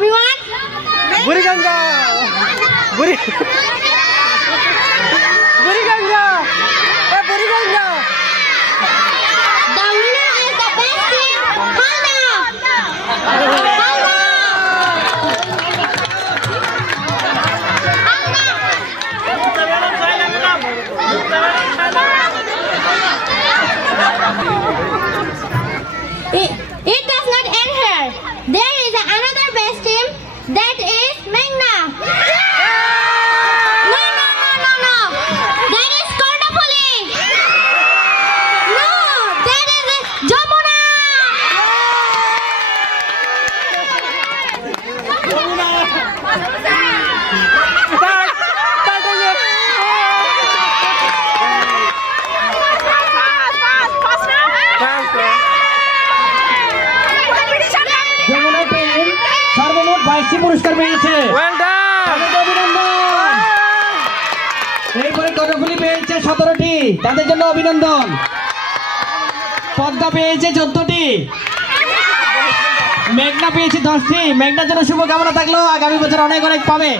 everyone? Buriganga! Buriganga! Buriganga! The winner is the best team, Halda! Halda! It does not end here. There is another best team, that is Meghna. No. That is Kordapuli. No, that is Jamuna. Jamuna team সর্বমোট 22টি পুরস্কার পেয়েছে। Well done! তাদেরকে অভিনন্দন। এরপরে কর্ণফুলী পেয়েছে 17টি, তাদের জন্য অভিনন্দন। পদ্মা পেয়েছে 14টি, মেঘনা পেয়েছে 10টি। মেঘনার জন্য শুভকামনা থাকলো, আগামী বছর অনেক পাবে।